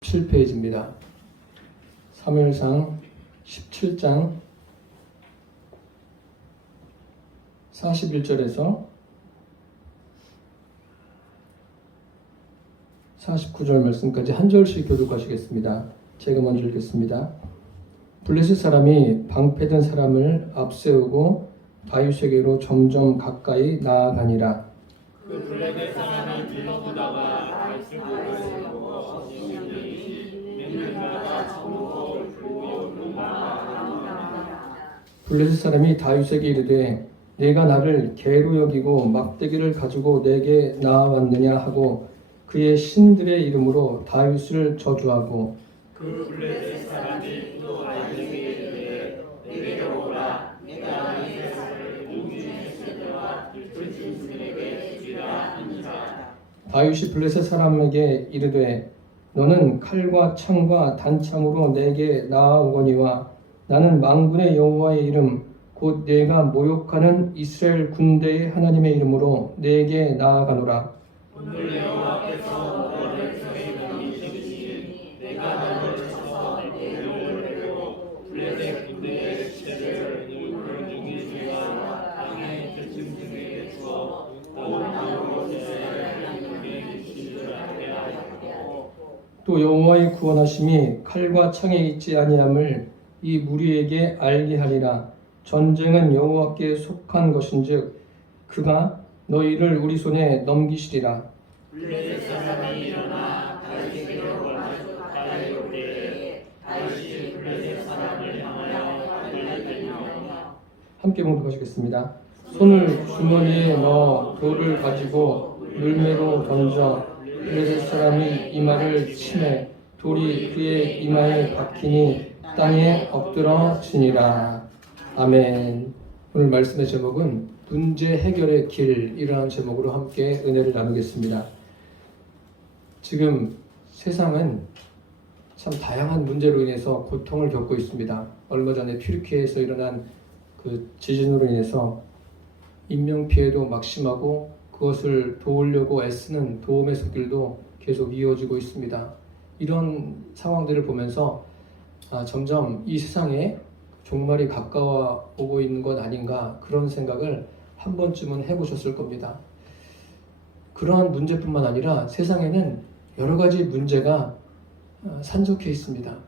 7페이지입니다. 사무엘상 17장 41절에서 49절 말씀까지 한 절씩 교독하시겠습니다. 제가 먼저 읽겠습니다. 블레셋 사람이 방패든 사람을 앞세우고 다윗에게로 점점 가까이 나아가니라. 그 블레셋 사람이 들러보다가 다윗을 보고 블레셋 사람이 다윗에게 이르되 내가 나를 개로 여기고 막대기를 가지고 내게 나아왔느냐 하고 그의 신들의 이름으로 다윗을 저주하고 그 블레셋 사람이 또 다윗에게 이르되 내게로 오라 내가 네 살을 공중의 새들과 들짐승에게 주리라 하니라. 다윗이 블레셋 사람에게 이르되 너는 칼과 창과 단창으로 내게 나아오거니와 나는 만군의 여호와의 이름 곧 내가 모욕하는 이스라엘 군대의 하나님의 이름으로 내게 나아가노라. 오늘 여호와께서 너를 세우는 이시니 내가 너를 쳐서 내 영을 베고 블레셋 군대의 시체를 공중의 새와 땅의 들짐승에게 주어 온 땅으로 이스라엘 하나님의 이시를 하게 하였고 또 여호와의 구원하심이 칼과 창에 있지 아니함을 이 무리에게 알게 하리라. 전쟁은 여호와께 속한 것인즉 그가 너희를 우리 손에 넘기시리라. 블레셋 사람이 일어나 다윗에게로 가까이 올 때에 다윗이 블레셋 사람을 향하여 달려들며 함께 봉독하시겠습니다. 손을 주머니에 넣어 돌을 가지고 물매로 던져 블레셋 사람이 이마를 치매 돌이 그의 이마에 박히니 땅에 엎드러지니라. 아멘. 오늘 말씀의 제목은 문제 해결의 길이라는 제목으로 함께 은혜를 나누겠습니다. 지금 세상은 참 다양한 문제로 인해서 고통을 겪고 있습니다. 얼마 전에 튀르키예에서 일어난 그 지진으로 인해서 인명피해도 막심하고 그것을 도우려고 애쓰는 도움의 손길도 계속 이어지고 있습니다. 이런 상황들을 보면서 점점 이 세상에 종말이 가까워 오고 있는 것 아닌가 그런 생각을 한 번쯤은 해보셨을 겁니다. 그러한 문제뿐만 아니라 세상에는 여러 가지 문제가 산적해 있습니다.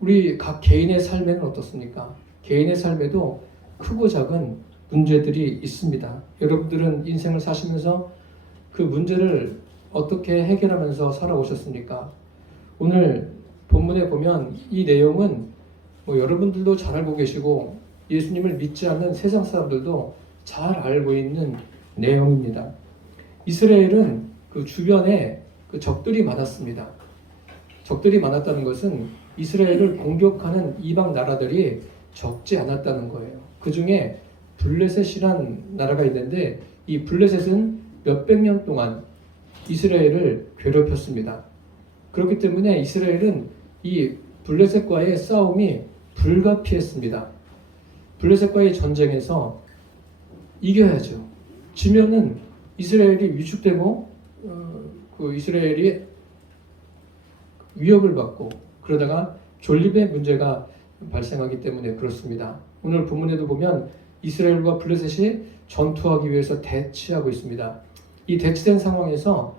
우리 각 개인의 삶에는 어떻습니까? 개인의 삶에도 크고 작은 문제들이 있습니다. 여러분들은 인생을 사시면서 그 문제를 어떻게 해결하면서 살아오셨습니까? 오늘 본문에 보면 이 내용은 여러분들도 잘 알고 계시고 예수님을 믿지 않는 세상 사람들도 잘 알고 있는 내용입니다. 이스라엘은 그 주변에 그 적들이 많았습니다. 적들이 많았다는 것은 이스라엘을 공격하는 이방 나라들이 적지 않았다는 거예요. 그 중에 블레셋이란 나라가 있는데 이 블레셋은 몇백 년 동안 이스라엘을 괴롭혔습니다. 그렇기 때문에 이스라엘은 이 블레셋과의 싸움이 불가피했습니다. 블레셋과의 전쟁에서 이겨야죠. 지면은 이스라엘이 위축되고 그 이스라엘이 위협을 받고 그러다가 존립의 문제가 발생하기 때문에 그렇습니다. 오늘 본문에도 보면 이스라엘과 블레셋이 전투하기 위해서 대치하고 있습니다. 이 대치된 상황에서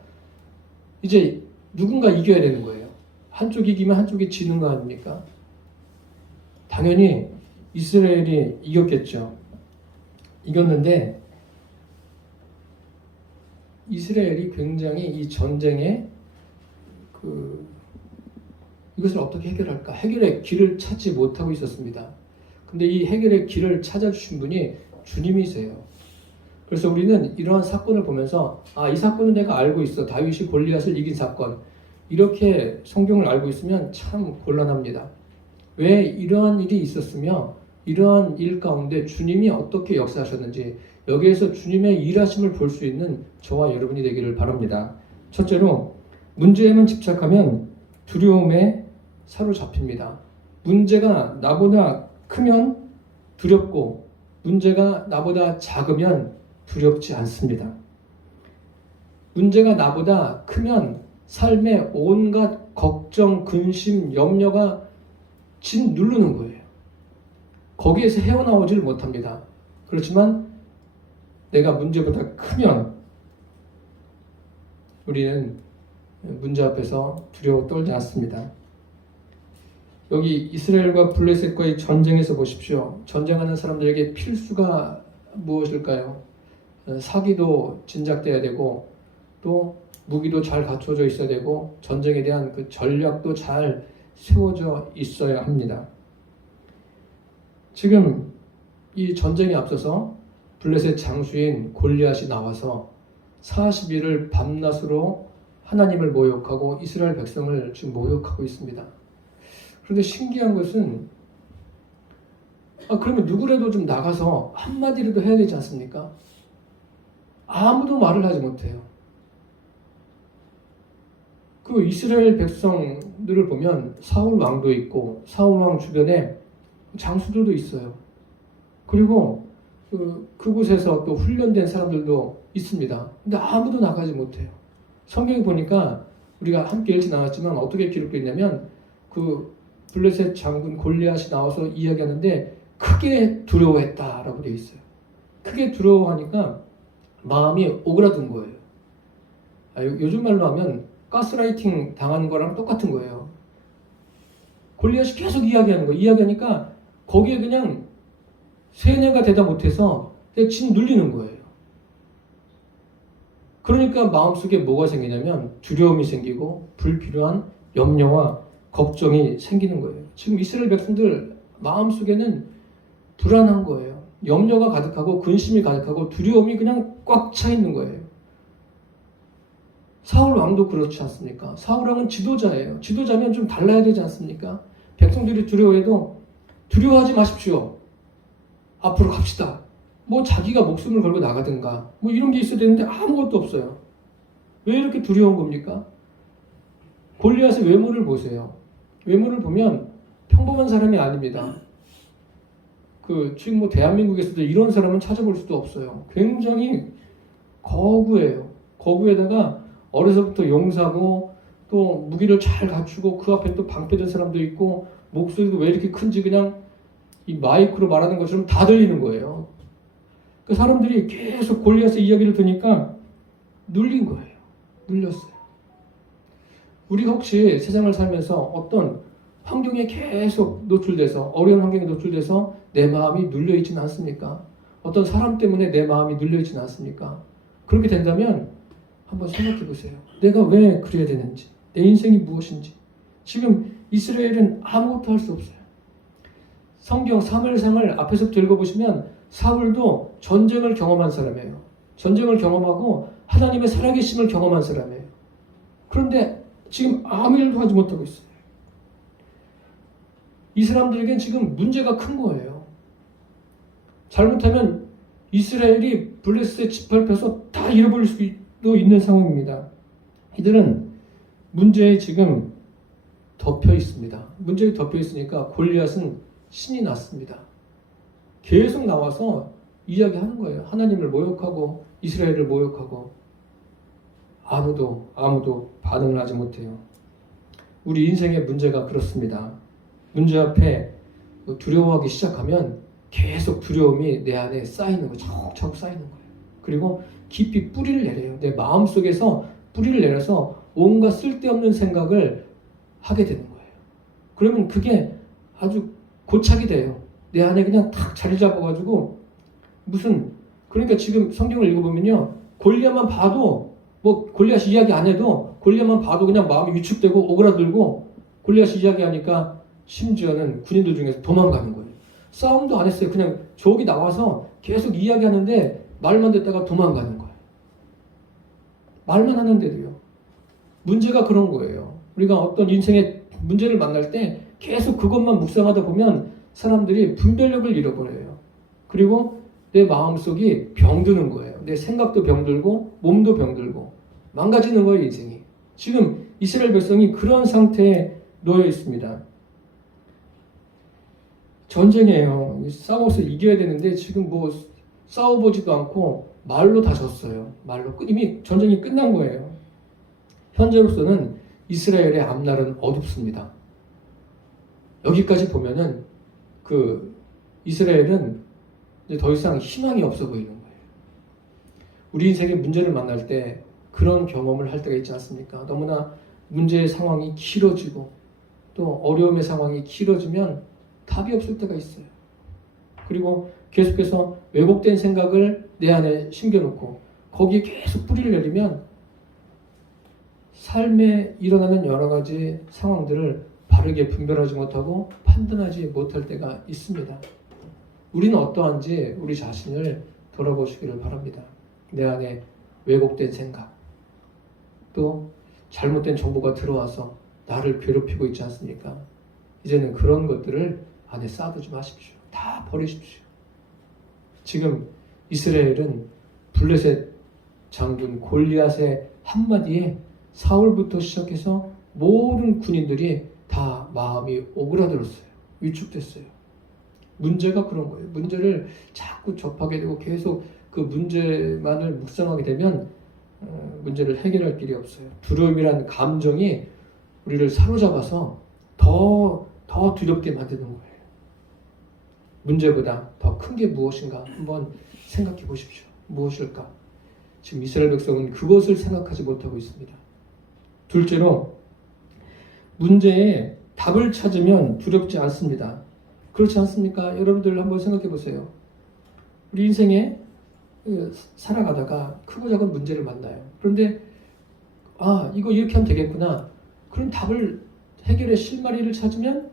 이제 누군가 이겨야 되는 거예요. 한쪽이 이기면 한쪽이 지는 거 아닙니까? 당연히 이스라엘이 이겼겠죠. 이겼는데 이스라엘이 굉장히 이 전쟁에 이것을 어떻게 해결할까? 해결의 길을 찾지 못하고 있었습니다. 근데 이 해결의 길을 찾아주신 분이 주님이세요. 그래서 우리는 이러한 사건을 보면서 이 사건은 내가 알고 있어. 다윗이 골리앗을 이긴 사건. 이렇게 성경을 알고 있으면 참 곤란합니다. 왜 이러한 일이 있었으며 이러한 일 가운데 주님이 어떻게 역사하셨는지 여기에서 주님의 일하심을 볼 수 있는 저와 여러분이 되기를 바랍니다. 첫째로 문제에만 집착하면 두려움에 사로잡힙니다. 문제가 나보다 크면 두렵고 문제가 나보다 작으면 두렵지 않습니다. 문제가 나보다 크면 삶의 온갖 걱정, 근심, 염려가 짓누르는 거예요. 거기에서 헤어나오지를 못합니다. 그렇지만 내가 문제보다 크면 우리는 문제 앞에서 두려워 떨지 않습니다. 여기 이스라엘과 블레셋과의 전쟁에서 보십시오. 전쟁하는 사람들에게 필수가 무엇일까요? 사기도 진작돼야 되고 또 무기도 잘 갖춰져 있어야 되고 전쟁에 대한 그 전략도 잘 세워져 있어야 합니다. 지금 이 전쟁에 앞서서 블레셋 장수인 골리앗이 나와서 40일을 밤낮으로 하나님을 모욕하고 이스라엘 백성을 지금 모욕하고 있습니다. 그런데 신기한 것은 그러면 누구라도 좀 나가서 한마디라도 해야 되지 않습니까? 아무도 말을 하지 못해요. 그 이스라엘 백성들을 보면 사울 왕도 있고 사울 왕 주변에 장수들도 있어요. 그리고 그곳에서 또 훈련된 사람들도 있습니다. 근데 아무도 나가지 못해요. 성경에 보니까 우리가 함께 읽지 않았지만 어떻게 기록되어 있냐면 그 블레셋 장군 골리앗이 나와서 이야기하는데 크게 두려워했다라고 되어 있어요. 크게 두려워하니까 마음이 오그라든 거예요. 요즘 말로 하면 가스라이팅 당하는 거랑 똑같은 거예요. 골리앗이 계속 이야기하는 거예요. 이야기하니까 거기에 그냥 세뇌가 되다 못해서 그냥 진 눌리는 거예요. 그러니까 마음속에 뭐가 생기냐면 두려움이 생기고 불필요한 염려와 걱정이 생기는 거예요. 지금 이스라엘 백성들 마음속에는 불안한 거예요. 염려가 가득하고 근심이 가득하고 두려움이 그냥 꽉 차 있는 거예요. 사울 왕도 그렇지 않습니까? 사울 왕은 지도자예요. 지도자면 좀 달라야 되지 않습니까? 백성들이 두려워해도 두려워하지 마십시오. 앞으로 갑시다. 뭐 자기가 목숨을 걸고 나가든가 뭐 이런 게 있어야 되는데 아무것도 없어요. 왜 이렇게 두려운 겁니까? 골리앗의 외모를 보세요. 외모를 보면 평범한 사람이 아닙니다. 지금 뭐 대한민국에서도 이런 사람은 찾아볼 수도 없어요. 굉장히 거구예요. 거구에다가 어려서부터 용사고 또 무기를 잘 갖추고 그 앞에 또 방패든 사람도 있고 목소리도 왜 이렇게 큰지 그냥 이 마이크로 말하는 것처럼 다 들리는 거예요. 그 사람들이 계속 골리앗의 이야기를 듣니까 눌린 거예요. 눌렸어요. 우리가 혹시 세상을 살면서 어떤 환경에 계속 노출돼서 어려운 환경에 노출돼서 내 마음이 눌려있지는 않습니까? 어떤 사람 때문에 내 마음이 눌려있지는 않습니까? 그렇게 된다면 한번 생각해 보세요. 내가 왜 그래야 되는지, 내 인생이 무엇인지. 지금 이스라엘은 아무것도 할 수 없어요. 성경 사무엘상을 앞에서부터 읽어보시면 사울도 전쟁을 경험한 사람이에요. 전쟁을 경험하고 하나님의 살아계심을 경험한 사람이에요. 그런데 지금 아무 일도 하지 못하고 있어요. 이 사람들에겐 지금 문제가 큰 거예요. 잘못하면 이스라엘이 블레셋에 짓밟혀서 다 잃어버릴 수도 있는 상황입니다. 이들은 문제에 지금 덮여 있습니다. 문제에 덮여 있으니까 골리앗은 신이 났습니다. 계속 나와서 이야기하는 거예요. 하나님을 모욕하고 이스라엘을 모욕하고 아무도 반응을 하지 못해요. 우리 인생의 문제가 그렇습니다. 문제 앞에 두려워하기 시작하면 계속 두려움이 내 안에 쌓이는 거예요. 차곡차곡 쌓이는 거예요. 그리고 깊이 뿌리를 내려요. 내 마음속에서 뿌리를 내려서 온갖 쓸데없는 생각을 하게 되는 거예요. 그러면 그게 아주 고착이 돼요. 내 안에 그냥 탁 자리 잡아가지고 그러니까 지금 성경을 읽어보면요. 골리앗만 봐도 뭐 골리앗 이야기 안 해도 골리앗만 봐도 그냥 마음이 위축되고 오그라들고 골리앗 이야기하니까 심지어는 군인들 중에서 도망가는 거예요. 싸움도 안 했어요. 그냥 저기 나와서 계속 이야기하는데 말만 듣다가 도망가는 거예요. 말만 하는데도요. 문제가 그런 거예요. 우리가 어떤 인생의 문제를 만날 때 계속 그것만 묵상하다 보면 사람들이 분별력을 잃어버려요. 그리고 내 마음속이 병드는 거예요. 내 생각도 병들고 몸도 병들고 망가지는 거예요, 인생이. 지금 이스라엘 백성이 그런 상태에 놓여 있습니다. 전쟁이에요. 싸워서 이겨야 되는데 지금 뭐 싸워보지도 않고 말로 다 졌어요. 말로 이미 전쟁이 끝난 거예요. 현재로서는 이스라엘의 앞날은 어둡습니다. 여기까지 보면은 그 이스라엘은 이제 더 이상 희망이 없어 보이는 거예요. 우리 인생의 문제를 만날 때 그런 경험을 할 때가 있지 않습니까? 너무나 문제의 상황이 길어지고 또 어려움의 상황이 길어지면 답이 없을 때가 있어요. 그리고 계속해서 왜곡된 생각을 내 안에 심겨놓고 거기에 계속 뿌리를 내리면 삶에 일어나는 여러 가지 상황들을 바르게 분별하지 못하고 판단하지 못할 때가 있습니다. 우리는 어떠한지 우리 자신을 돌아보시기를 바랍니다. 내 안에 왜곡된 생각, 또 잘못된 정보가 들어와서 나를 괴롭히고 있지 않습니까? 이제는 그런 것들을 안에 쌓아두지 마십시오. 다 버리십시오. 지금 이스라엘은 블레셋 장군 골리앗의 한마디에 사울부터 시작해서 모든 군인들이 다 마음이 오그라들었어요. 위축됐어요. 문제가 그런 거예요. 문제를 자꾸 접하게 되고 계속 그 문제만을 묵상하게 되면 문제를 해결할 길이 없어요. 두려움이란 감정이 우리를 사로잡아서 더 두렵게 만드는 거예요. 문제보다 더 큰 게 무엇인가 한번 생각해 보십시오. 무엇일까? 지금 이스라엘 백성은 그것을 생각하지 못하고 있습니다. 둘째로, 문제에 답을 찾으면 두렵지 않습니다. 그렇지 않습니까? 여러분들 한번 생각해 보세요. 우리 인생에 살아가다가 크고 작은 문제를 만나요. 그런데 이거 이렇게 하면 되겠구나. 그런 답을 해결의 실마리를 찾으면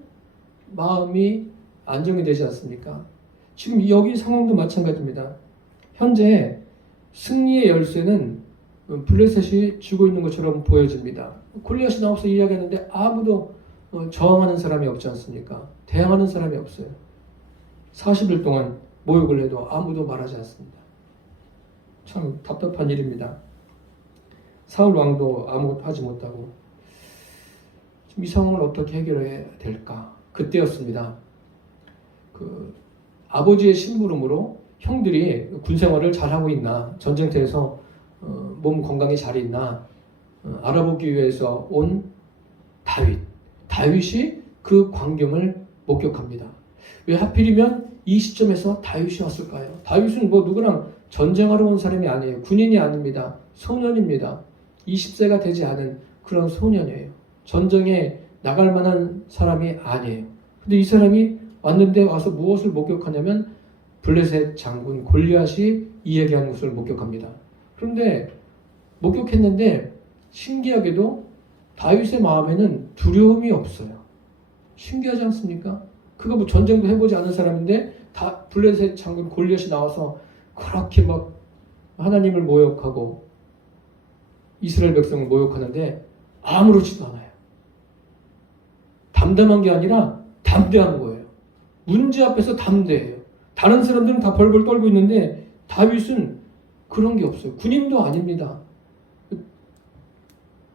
마음이 안정이 되지 않습니까? 지금 여기 상황도 마찬가지입니다. 현재 승리의 열쇠는 블레셋이 쥐고 있는 것처럼 보여집니다. 골리앗이 나와서 이야기하는데 아무도 저항하는 사람이 없지 않습니까? 대항하는 사람이 없어요. 40일 동안 모욕을 해도 아무도 말하지 않습니다. 참 답답한 일입니다. 사울 왕도 아무것도 하지 못하고 이 상황을 어떻게 해결해야 될까? 그때였습니다. 아버지의 심부름으로 형들이 군 생활을 잘하고 있나, 전쟁터에서 몸 건강이 잘 있나 알아보기 위해서 온 다윗이 그 광경을 목격합니다. 왜 하필이면 이 시점에서 다윗이 왔을까요? 다윗은 누구랑 전쟁하러 온 사람이 아니에요. 군인이 아닙니다. 소년입니다. 20세가 되지 않은 그런 소년이에요. 전쟁에 나갈 만한 사람이 아니에요. 근데 이 사람이 왔는데 와서 무엇을 목격하냐면 블레셋 장군 골리앗이 이야기하는 것을 목격합니다. 그런데 목격했는데 신기하게도 다윗의 마음에는 두려움이 없어요. 신기하지 않습니까? 그가 전쟁도 해보지 않은 사람인데 블레셋 장군 골리앗이 나와서 그렇게 막 하나님을 모욕하고 이스라엘 백성을 모욕하는데 아무렇지도 않아요. 담담한 게 아니라 담대한 거예요. 문제 앞에서 담대해요. 다른 사람들은 다 벌벌 떨고 있는데 다윗은 그런 게 없어요. 군인도 아닙니다.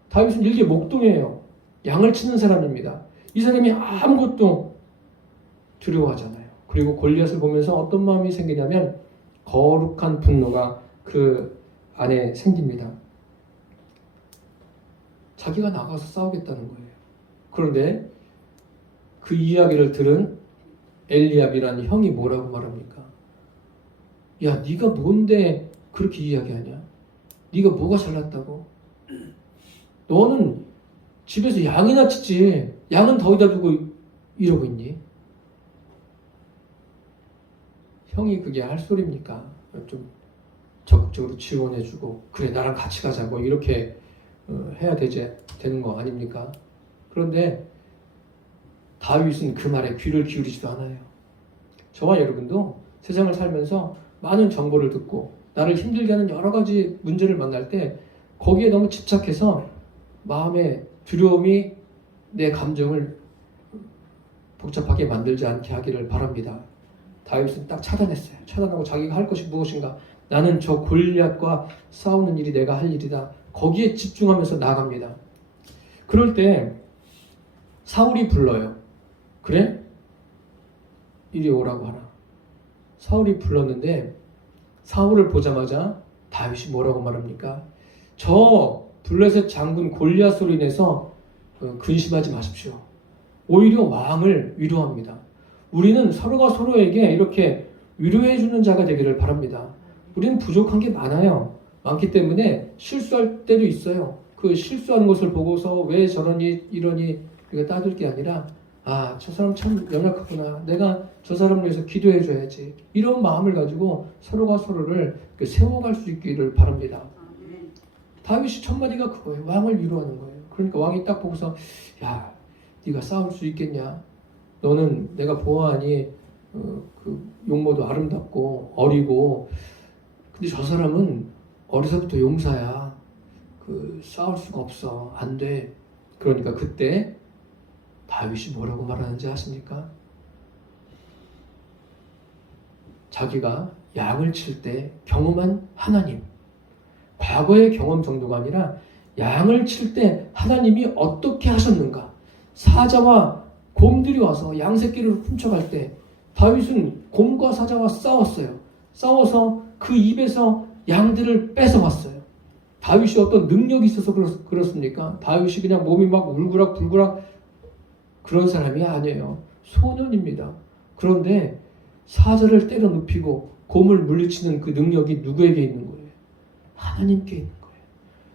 다윗은 일개 목동이에요. 양을 치는 사람입니다. 이 사람이 아무것도 두려워하잖아요. 그리고 골리앗을 보면서 어떤 마음이 생기냐면 거룩한 분노가 그 안에 생깁니다. 자기가 나가서 싸우겠다는 거예요. 그런데 그 이야기를 들은 엘리압이라는 형이 뭐라고 말합니까? 야, 네가 뭔데 그렇게 이야기하냐? 네가 뭐가 잘났다고? 너는 집에서 양이나 치지 양은 더위다 두고 이러고 있니? 형이 그게 할 소리입니까? 좀 적극적으로 지원해주고 그래 나랑 같이 가자고 이렇게 해야 되는 거 아닙니까? 그런데 다윗은 그 말에 귀를 기울이지도 않아요. 저와 여러분도 세상을 살면서 많은 정보를 듣고 나를 힘들게 하는 여러 가지 문제를 만날 때 거기에 너무 집착해서 마음의 두려움이 내 감정을 복잡하게 만들지 않게 하기를 바랍니다. 다윗은 딱 차단했어요. 차단하고 자기가 할 것이 무엇인가? 나는 저 골리앗과 싸우는 일이 내가 할 일이다. 거기에 집중하면서 나갑니다. 그럴 때 사울이 불러요. 그래? 이리 오라고 하라. 사울이 불렀는데 사울을 보자마자 다윗이 뭐라고 말합니까? 저 블레셋 장군 골리앗으로 인해서 근심하지 마십시오. 오히려 왕을 위로합니다. 우리는 서로가 서로에게 이렇게 위로해 주는 자가 되기를 바랍니다. 우리는 부족한 게 많기 때문에 실수할 때도 있어요. 그 실수하는 것을 보고서 왜 저러니 이러니 우리가 따질 게 아니라 저 사람 참 연약하구나. 내가 저 사람을 위해서 기도해 줘야지. 이런 마음을 가지고 서로가 서로를 세워갈 수 있기를 바랍니다. 다윗이 첫 마디가 그거예요. 왕을 위로하는 거예요. 그러니까 왕이 딱 보고서 야, 네가 싸울 수 있겠냐? 너는 내가 보아하니 그 용모도 아름답고 어리고, 근데 저 사람은 어려서부터 용사야. 싸울 수가 없어. 안 돼. 그러니까 그때 다윗이 뭐라고 말하는지 아십니까? 자기가 양을 칠 때 경험한 하나님, 과거의 경험 정도가 아니라 양을 칠 때 하나님이 어떻게 하셨는가, 사자와 곰들이 와서 양 새끼를 훔쳐갈 때 다윗은 곰과 사자와 싸웠어요. 싸워서 그 입에서 양들을 뺏어왔어요. 다윗이 어떤 능력이 있어서 그렇습니까? 다윗이 그냥 몸이 막 울그락불그락 그런 사람이 아니에요. 소년입니다. 그런데 사자를 때려 눕히고 곰을 물리치는 그 능력이 누구에게 있는 거예요? 하나님께 있는 거예요.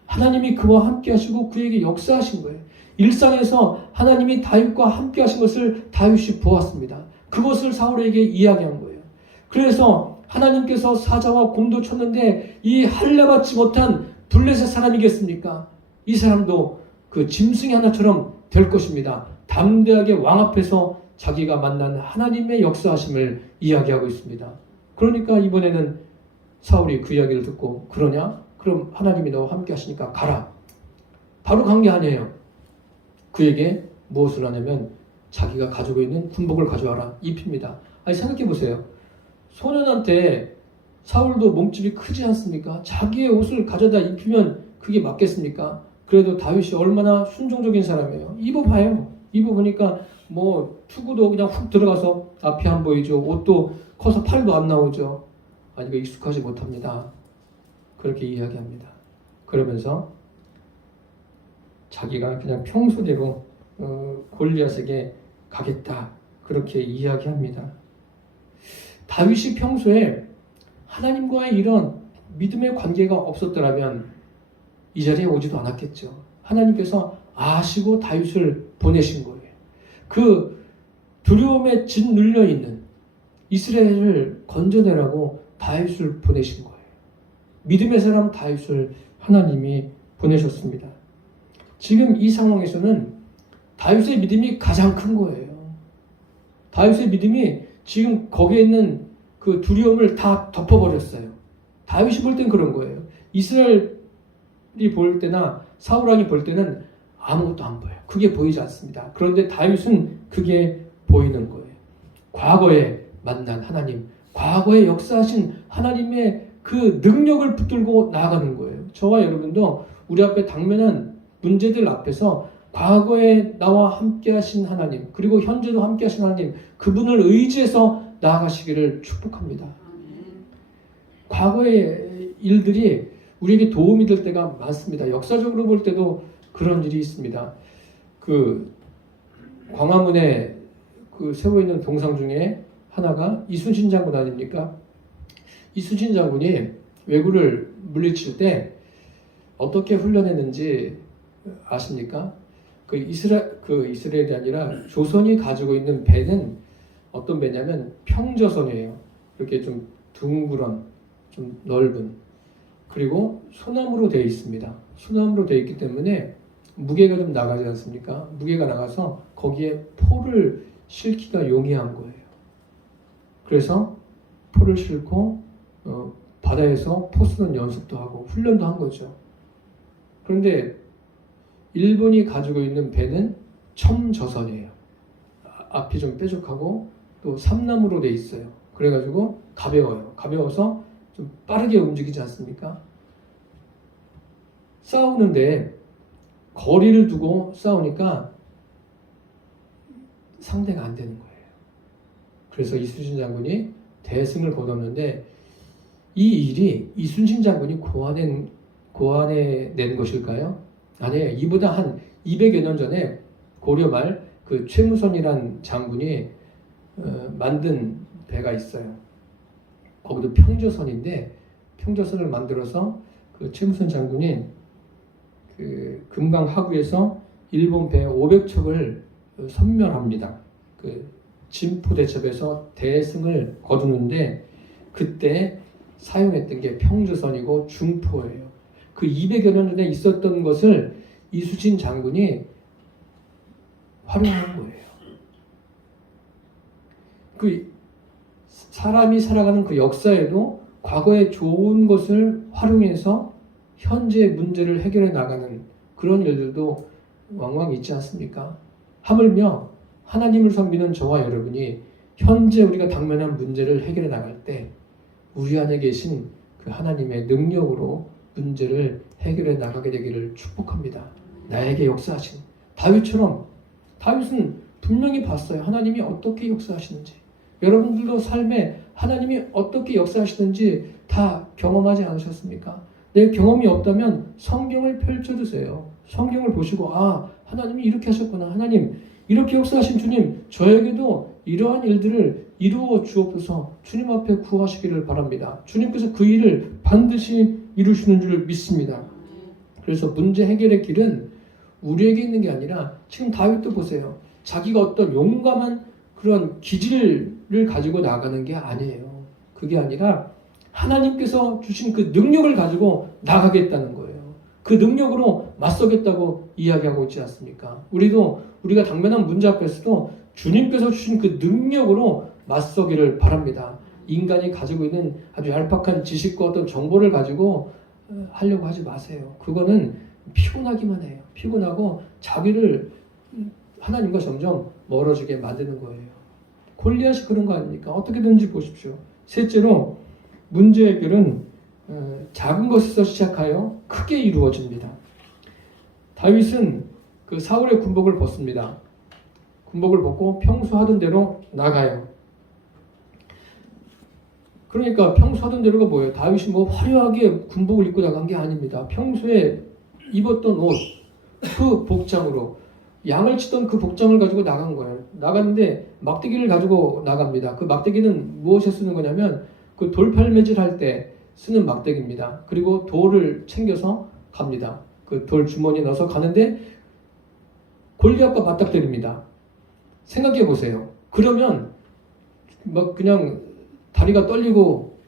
하나님이 그와 함께 하시고 그에게 역사하신 거예요. 일상에서 하나님이 다윗과 함께 하신 것을 다윗이 보았습니다. 그것을 사울에게 이야기한 거예요. 그래서 하나님께서 사자와 곰도 쳤는데 이 할례받지 못한 블레셋 사람이겠습니까? 이 사람도 그 짐승의 하나처럼 될 것입니다. 담대하게 왕 앞에서 자기가 만난 하나님의 역사하심을 이야기하고 있습니다. 그러니까 이번에는 사울이 그 이야기를 듣고 그러냐? 그럼 하나님이 너와 함께 하시니까 가라. 바로 간 게 아니에요. 그에게 무엇을 하냐면 자기가 가지고 있는 군복을 가져와라. 입힙니다. 아니 생각해 보세요. 소년한테 사울도 몸집이 크지 않습니까? 자기의 옷을 가져다 입히면 그게 맞겠습니까? 그래도 다윗이 얼마나 순종적인 사람이에요. 입어봐요. 입어보니까 뭐 투구도 그냥 훅 들어가서 앞이 안 보이죠. 옷도 커서 팔도 안 나오죠. 아니 이거 익숙하지 못합니다. 그렇게 이야기합니다. 그러면서 자기가 그냥 평소대로 골리앗에게 가겠다. 그렇게 이야기합니다. 다윗이 평소에 하나님과의 이런 믿음의 관계가 없었더라면 이 자리에 오지도 않았겠죠. 하나님께서 아시고 다윗을 보내신 거예요. 그 두려움에 짓눌려 있는 이스라엘을 건져내라고 다윗을 보내신 거예요. 믿음의 사람 다윗을 하나님이 보내셨습니다. 지금 이 상황에서는 다윗의 믿음이 가장 큰 거예요. 다윗의 믿음이 지금 거기에 있는 그 두려움을 다 덮어버렸어요. 다윗이 볼 땐 그런 거예요. 이스라엘이 볼 때나 사울 왕이 볼 때는 아무것도 안 보여요. 그게 보이지 않습니다. 그런데 다윗은 그게 보이는 거예요. 과거에 만난 하나님, 과거에 역사하신 하나님의 그 능력을 붙들고 나아가는 거예요. 저와 여러분도 우리 앞에 당면한 문제들 앞에서 과거에 나와 함께 하신 하나님, 그리고 현재도 함께 하신 하나님, 그분을 의지해서 나아가시기를 축복합니다. 과거의 일들이 우리에게 도움이 될 때가 많습니다. 역사적으로 볼 때도 그런 일이 있습니다. 그 광화문에 그 세워 있는 동상 중에 하나가 이순신 장군 아닙니까? 이순신 장군이 왜구를 물리칠 때 어떻게 훈련했는지 아십니까? 그 이스라엘이 아니라 조선이 가지고 있는 배는 어떤 배냐면 평저선이에요. 이렇게 좀 둥그런, 좀 넓은, 그리고 소나무로 되어 있습니다. 소나무로 되어 있기 때문에 무게가 좀 나가지 않습니까? 무게가 나가서 거기에 포를 싣기가 용이한 거예요. 그래서 포를 싣고 바다에서 포 쓰는 연습도 하고 훈련도 한 거죠. 그런데 일본이 가지고 있는 배는 첨저선이에요. 앞이 좀 뾰족하고 또 삼나무로 되어 있어요. 그래가지고 가벼워요. 가벼워서 좀 빠르게 움직이지 않습니까? 싸우는데 거리를 두고 싸우니까 상대가 안 되는 거예요. 그래서 이순신 장군이 대승을 거뒀는데 이 일이 이순신 장군이 고안해낸 것일까요? 아니에요. 이보다 한 200여 년 전에 고려 말 그 최무선이란 장군이 만든 배가 있어요. 거기도 평조선인데 평조선을 만들어서 그 최무선 장군이 그 금강 하구에서 일본 배 500척을 섬멸합니다. 그 진포대첩에서 대승을 거두는데 그때 사용했던 게 평조선이고 중포예요. 그 200여 년 전에 있었던 것을 이수진 장군이 활용한 거예요. 그 사람이 살아가는 그 역사에도 과거의 좋은 것을 활용해서 현재의 문제를 해결해 나가는 그런 일들도 왕왕 있지 않습니까? 하물며 하나님을 섬기는 저와 여러분이 현재 우리가 당면한 문제를 해결해 나갈 때 우리 안에 계신 그 하나님의 능력으로 문제를 해결해 나가게 되기를 축복합니다. 나에게 역사하신 다윗은 분명히 봤어요. 하나님이 어떻게 역사하시는지. 여러분들도 삶에 하나님이 어떻게 역사하시는지 다 경험하지 않으셨습니까? 내 경험이 없다면 성경을 펼쳐주세요. 성경을 보시고 하나님이 이렇게 하셨구나. 하나님 이렇게 역사하신 주님 저에게도 이러한 일들을 이루어 주옵소서. 주님 앞에 구하시기를 바랍니다. 주님께서 그 일을 반드시 이루시는 줄 믿습니다. 그래서 문제 해결의 길은 우리에게 있는 게 아니라 지금 다윗도 보세요. 자기가 어떤 용감한 그런 기질을 가지고 나가는 게 아니에요. 그게 아니라 하나님께서 주신 그 능력을 가지고 나가겠다는 거예요. 그 능력으로 맞서겠다고 이야기하고 있지 않습니까? 우리가 당면한 문제 앞에서도 주님께서 주신 그 능력으로 맞서기를 바랍니다. 인간이 가지고 있는 아주 얄팍한 지식과 어떤 정보를 가지고 하려고 하지 마세요. 그거는 피곤하기만 해요. 피곤하고 자기를 하나님과 점점 멀어지게 만드는 거예요. 골리앗이 그런 거 아닙니까? 어떻게든지 보십시오. 셋째로 문제 해결은 작은 것에서 시작하여 크게 이루어집니다. 다윗은 그 사울의 군복을 벗습니다. 군복을 벗고 평소 하던 대로 나가요. 그러니까 평소 하던 대로가 뭐예요? 다윗이 뭐 화려하게 군복을 입고 나간 게 아닙니다. 평소에 입었던 옷, 그 복장으로 양을 치던 그 복장을 가지고 나간 거예요. 나갔는데 막대기를 가지고 나갑니다. 그 막대기는 무엇에 쓰는 거냐면 그 돌팔매질 할 때 쓰는 막대기입니다. 그리고 돌을 챙겨서 갑니다. 그 돌 주머니에 넣어서 가는데 골리앗과 맞닥뜨립니다. 생각해 보세요. 그러면 막 그냥 다리가 떨리고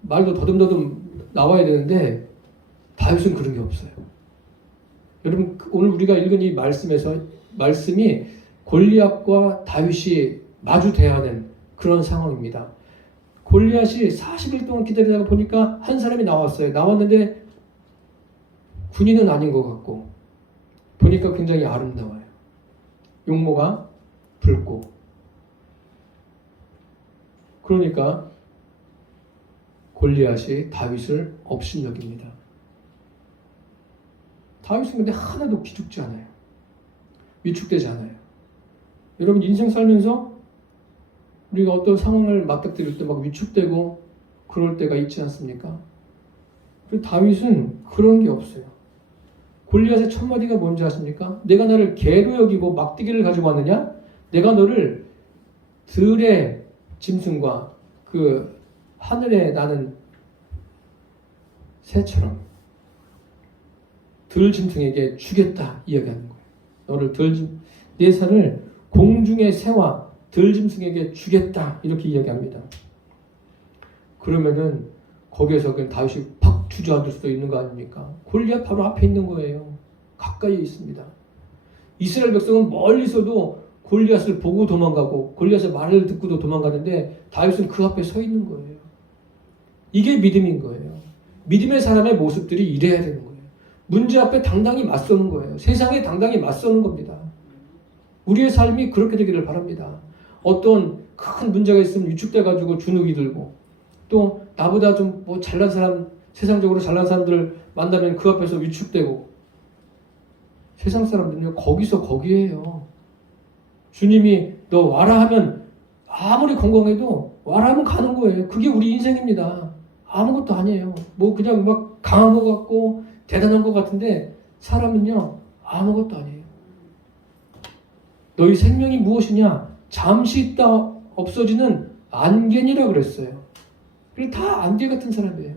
말도 더듬더듬 나와야 되는데 다윗은 그런 게 없어요. 여러분 오늘 우리가 읽은 이 말씀이 골리앗과 다윗이 마주 대하는 그런 상황입니다. 골리앗이 40일 동안 기다리다가 보니까 한 사람이 나왔어요. 나왔는데 군인은 아닌 것 같고 보니까 굉장히 아름다워요. 용모가 붉고 그러니까 골리앗이 다윗을 업신여깁니다. 다윗은 근데 하나도 기죽지 않아요. 위축되지 않아요. 여러분 인생 살면서 우리가 어떤 상황을 맞닥뜨릴 때 막 위축되고 그럴 때가 있지 않습니까? 그리고 다윗은 그런 게 없어요. 골리앗의 첫 마디가 뭔지 아십니까? 내가 너를 개로 여기고 막대기를 가지고 왔느냐? 내가 너를 들의 짐승과 그 하늘에 나는 새처럼 들 짐승에게 주겠다 이야기하는 거예요. 너를 내 살을 공중의 새와 들 짐승에게 주겠다 이렇게 이야기합니다. 그러면은 거기에서 그냥 다윗이 팍 주저앉을 수도 있는 거 아닙니까? 골리앗 바로 앞에 있는 거예요. 가까이에 있습니다. 이스라엘 백성은 멀리서도 골리앗을 보고 도망가고 골리앗의 말을 듣고도 도망가는데 다윗은 그 앞에 서 있는 거예요. 이게 믿음인 거예요. 믿음의 사람의 모습들이 이래야 되는 거예요. 문제 앞에 당당히 맞서는 거예요. 세상에 당당히 맞서는 겁니다. 우리의 삶이 그렇게 되기를 바랍니다. 어떤 큰 문제가 있으면 위축돼가지고 주눅이 들고 또 나보다 좀 뭐 잘난 사람, 세상적으로 잘난 사람들 만나면 그 앞에서 위축되고 세상 사람들은요 거기서 거기에요. 주님이 너 와라 하면 아무리 건강해도 와라 하면 가는 거예요. 그게 우리 인생입니다. 아무것도 아니에요. 뭐 그냥 막 강한 것 같고 대단한 것 같은데 사람은요 아무것도 아니에요. 너희 생명이 무엇이냐? 잠시 있다 없어지는 안개니라 그랬어요. 그리고 다 안개 같은 사람이에요.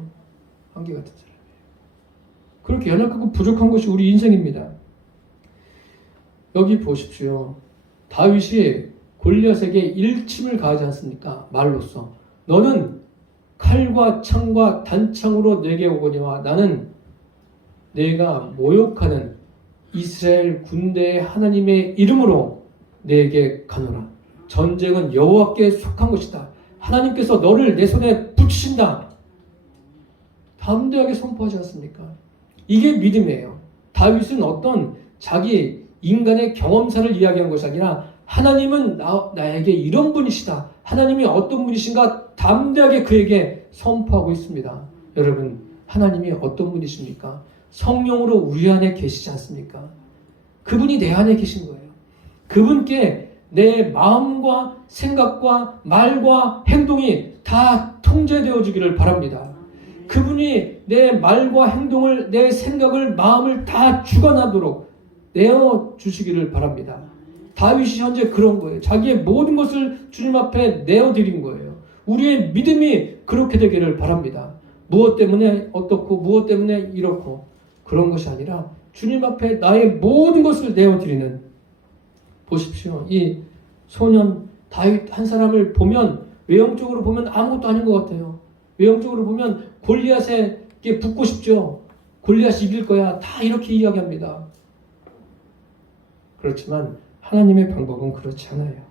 안개 같은 사람이에요. 그렇게 연약하고 부족한 것이 우리 인생입니다. 여기 보십시오. 다윗이 골리앗에게 일침을 가하지 않습니까? 말로써 너는 칼과 창과 단창으로 내게 오거니와 나는 내가 모욕하는 이스라엘 군대의 하나님의 이름으로 내게 가노라. 전쟁은 여호와께 속한 것이다. 하나님께서 너를 내 손에 붙이신다. 담대하게 선포하지 않습니까? 이게 믿음이에요. 다윗은 어떤 자기 인간의 경험사를 이야기한 것이 아니라 하나님은 나에게 이런 분이시다. 하나님이 어떤 분이신가 담대하게 그에게 선포하고 있습니다. 여러분, 하나님이 어떤 분이십니까? 성령으로 우리 안에 계시지 않습니까? 그분이 내 안에 계신 거예요. 그분께 내 마음과 생각과 말과 행동이 다 통제되어지기를 바랍니다. 그분이 내 말과 행동을, 내 생각을, 마음을 다 주관하도록 내어주시기를 바랍니다. 다윗이 현재 그런 거예요. 자기의 모든 것을 주님 앞에 내어드린 거예요. 우리의 믿음이 그렇게 되기를 바랍니다. 무엇 때문에 어떻고 무엇 때문에 이렇고 그런 것이 아니라 주님 앞에 나의 모든 것을 내어드리는, 보십시오. 이 소년 다윗 한 사람을 보면 외형적으로 보면 아무것도 아닌 것 같아요. 외형적으로 보면 골리앗에게 붙고 싶죠. 골리앗이 이길 거야. 다 이렇게 이야기합니다. 그렇지만 하나님의 방법은 그렇지 않아요.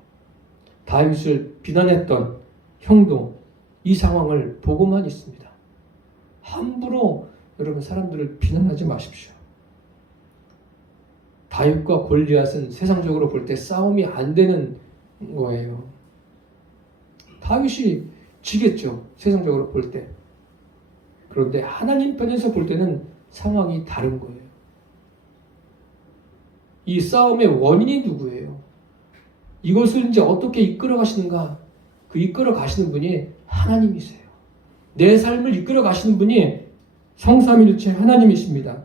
다윗을 비난했던 형도 이 상황을 보고만 있습니다. 함부로 여러분 사람들을 비난하지 마십시오. 다윗과 골리앗은 세상적으로 볼 때 싸움이 안 되는 거예요. 다윗이 지겠죠. 세상적으로 볼 때. 그런데 하나님 편에서 볼 때는 상황이 다른 거예요. 이 싸움의 원인이 누구예요? 이것을 이제 어떻게 이끌어 가시는가? 그 이끌어 가시는 분이 하나님이세요. 내 삶을 이끌어 가시는 분이 성삼일체 하나님이십니다.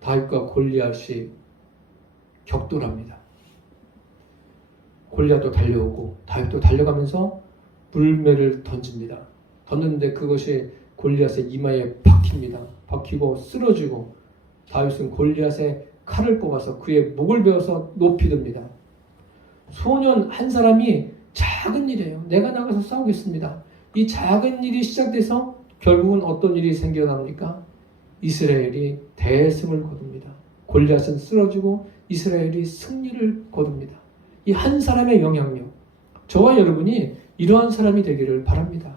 다윗과 골리앗이 격돌합니다. 골리앗도 달려오고 다윗도 달려가면서 물매를 던집니다. 던졌는데 그것이 골리앗의 이마에 박힙니다. 박히고 쓰러지고 다윗은 골리앗의 칼을 뽑아서 그의 목을 베어서 높이 듭니다. 소년 한 사람이 작은 일이에요. 내가 나가서 싸우겠습니다. 이 작은 일이 시작돼서 결국은 어떤 일이 생겨납니까? 이스라엘이 대승을 거둡니다. 골리앗은 쓰러지고 이스라엘이 승리를 거둡니다. 이 한 사람의 영향력, 저와 여러분이 이러한 사람이 되기를 바랍니다.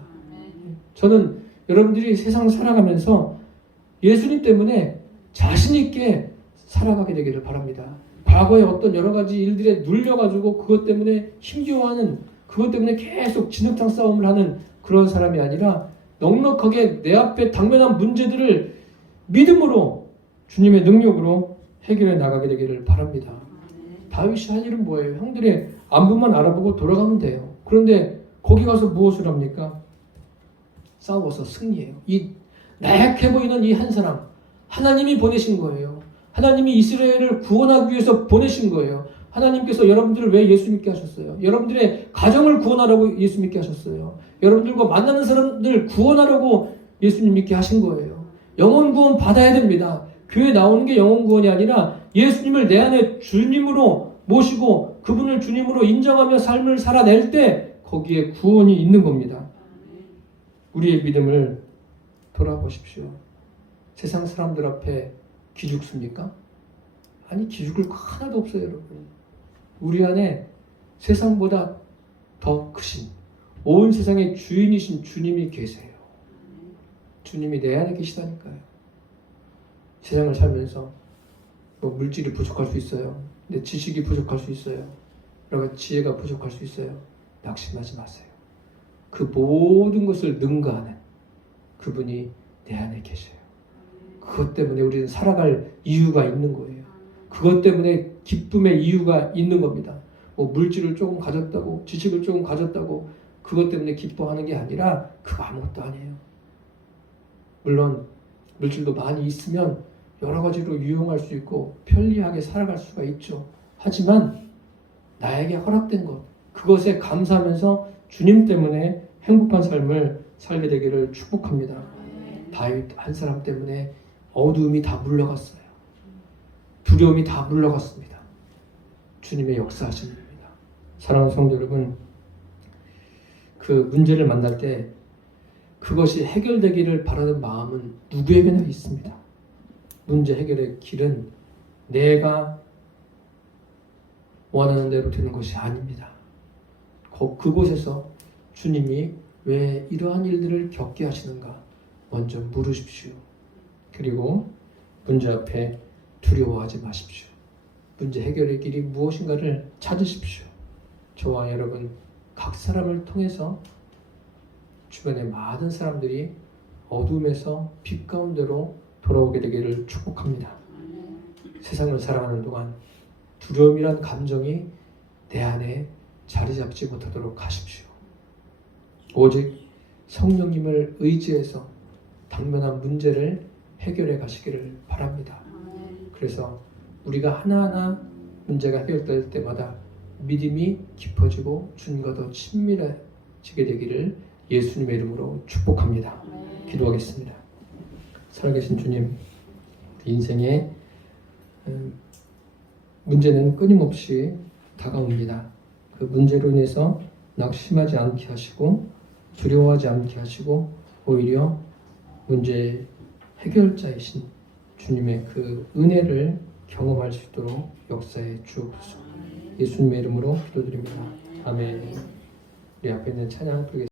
저는 여러분들이 세상 살아가면서 예수님 때문에 자신 있게 살아가게 되기를 바랍니다. 과거에 어떤 여러 가지 일들에 눌려가지고 그것 때문에 힘겨워하는, 그것 때문에 계속 진흙탕 싸움을 하는 그런 사람이 아니라 넉넉하게 내 앞에 당면한 문제들을 믿음으로 주님의 능력으로 해결해 나가게 되기를 바랍니다. 다윗이 할 일은 뭐예요? 형들의 안부만 알아보고 돌아가면 돼요. 그런데 거기 가서 무엇을 합니까? 싸워서 승리해요. 이 나약해 보이는 이 한 사람, 하나님이 보내신 거예요. 하나님이 이스라엘을 구원하기 위해서 보내신 거예요. 하나님께서 여러분들을 왜 예수 믿게 하셨어요? 여러분들의 가정을 구원하라고 예수 믿게 하셨어요. 여러분들과 만나는 사람들 구원하라고 예수님 믿게 하신 거예요. 영혼 구원 받아야 됩니다. 교회 나오는 게 영혼 구원이 아니라 예수님을 내 안에 주님으로 모시고 그분을 주님으로 인정하며 삶을 살아낼 때 거기에 구원이 있는 겁니다. 우리의 믿음을 돌아보십시오. 세상 사람들 앞에 기죽습니까? 아니, 기죽을 거 하나도 없어요, 여러분. 우리 안에 세상보다 더 크신, 온 세상의 주인이신 주님이 계세요. 주님이 내 안에 계시다니까요. 세상을 살면서 뭐 물질이 부족할 수 있어요. 내 지식이 부족할 수 있어요. 여러 가지 지혜가 부족할 수 있어요. 낙심하지 마세요. 그 모든 것을 능가하는 그분이 내 안에 계셔요. 그것 때문에 우리는 살아갈 이유가 있는 거예요. 그것 때문에 기쁨의 이유가 있는 겁니다. 뭐 물질을 조금 가졌다고, 지식을 조금 가졌다고 그것 때문에 기뻐하는 게 아니라 그거 아무것도 아니에요. 물론 물질도 많이 있으면 여러 가지로 유용할 수 있고 편리하게 살아갈 수가 있죠. 하지만 나에게 허락된 것, 그것에 감사하면서 주님 때문에 행복한 삶을 살게 되기를 축복합니다. 다윗 한 사람 때문에 어두움이 다 물러갔어요. 두려움이 다 물러갔습니다. 주님의 역사하심입니다. 사랑하는 성도 여러분, 그 문제를 만날 때 그것이 해결되기를 바라는 마음은 누구에게나 있습니다. 문제 해결의 길은 내가 원하는 대로 되는 것이 아닙니다. 그곳에서 주님이 왜 이러한 일들을 겪게 하시는가 먼저 물으십시오. 그리고 문제 앞에 두려워하지 마십시오. 문제 해결의 길이 무엇인가를 찾으십시오. 저와 여러분 각 사람을 통해서 주변의 많은 사람들이 어둠에서 빛 가운데로 돌아오게 되기를 축복합니다. 세상을 살아가는 동안 두려움이란 감정이 내 안에 자리 잡지 못하도록 하십시오. 오직 성령님을 의지해서 당면한 문제를 해결해 가시기를 바랍니다. 그래서 우리가 하나하나 문제가 해결될 때마다 믿음이 깊어지고 주님과 더 친밀해지게 되기를 예수님의 이름으로 축복합니다. 기도하겠습니다. 살아계신 주님, 인생의 문제는 끊임없이 다가옵니다. 그 문제로 인해서 낙심하지 않게 하시고 두려워하지 않게 하시고 오히려 문제 해결자이신 주님의 그 은혜를 경험할 수 있도록 역사해 주옵소서. 예수님의 이름으로 기도드립니다. 아멘. 우리 앞에 있는 찬양 부르겠습니다.